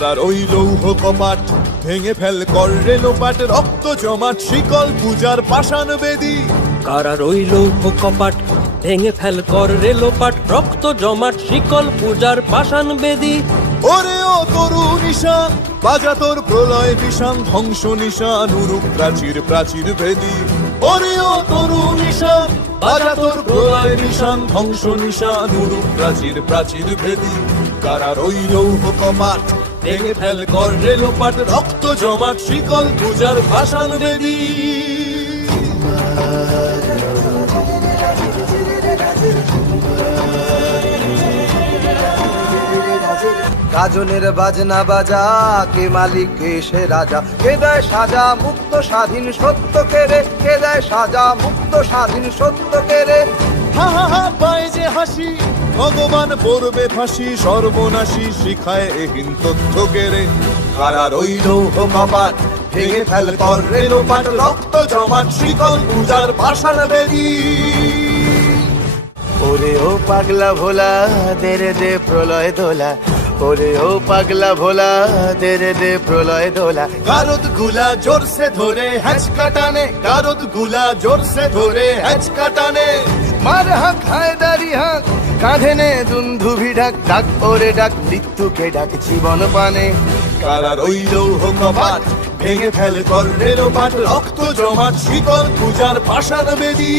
কারার ওই লৌহ কপাট ভেঙে ফেল কর রে লোপাট, রক্ত জমাট শিকল পূজার পাষাণ বেদী। কারা রইল কপাট ভেঙে ফেল কর রে লোপাট, রক্ত জমাট শিকল পূজার পাষাণ বেদী। ওরে ও তরু নিশান বাজা তোর প্রলয় বিষান, ধ্বংস নিশান উরুক প্রাচীর প্রাচীর ভেদী। ওরে ও তরু নিশান বাজা তোর প্রলয় নিশান, ধ্বংস নিশান উরুক প্রাচীর প্রাচীর ভেদী। কারার ওই লৌহ কপাট ভেঙে ফেল কর রে লোপাট, রক্ত জমাট শিকল পূজার পাষাণ বেদী। গাজনের বাজনা বাজা, কে মালিক কে সে রাজা, কে দেয় সাজা মুক্ত স্বাধীন সত্য কেড়ে, কে দেয় সাজা মুক্ত স্বাধীন সত্য কেড়ে। হা হা হা পায় যে হাসি, ভগবান পড়বে ফাঁসি, সর্বনাশী শিখায় এহীন তথ্য কেড়ে। কারার ওই লৌহ কপাট ভেঙে ফেল কর রে লোপাট, রক্ত জমাট শিকল পূজার পাষাণ বেদী। ওরে ও পাগলা ভোলা দে রে দে প্রলয় দোলা, ওরে ও পাগলা ভোলা দে রে দে প্রলয় দোলা। গারদ গুলা জোর সে ধরে হ্যাচ কাটানে, গারদ গুলা জোর সে ধরে হ্যাচ কাটানে। মার হাক হায়দারি হাক, কাঁধে নে দুন্ধুভি ডাক, ডাক ওরে ডাক মৃত্যুকে ডাক জীবন পানে। কারার ওই লৌহ কপাট ভেঙে ফেল কর রে লোপাট, রক্ত জমাট শিকল পূজার পাষাণ বেদী।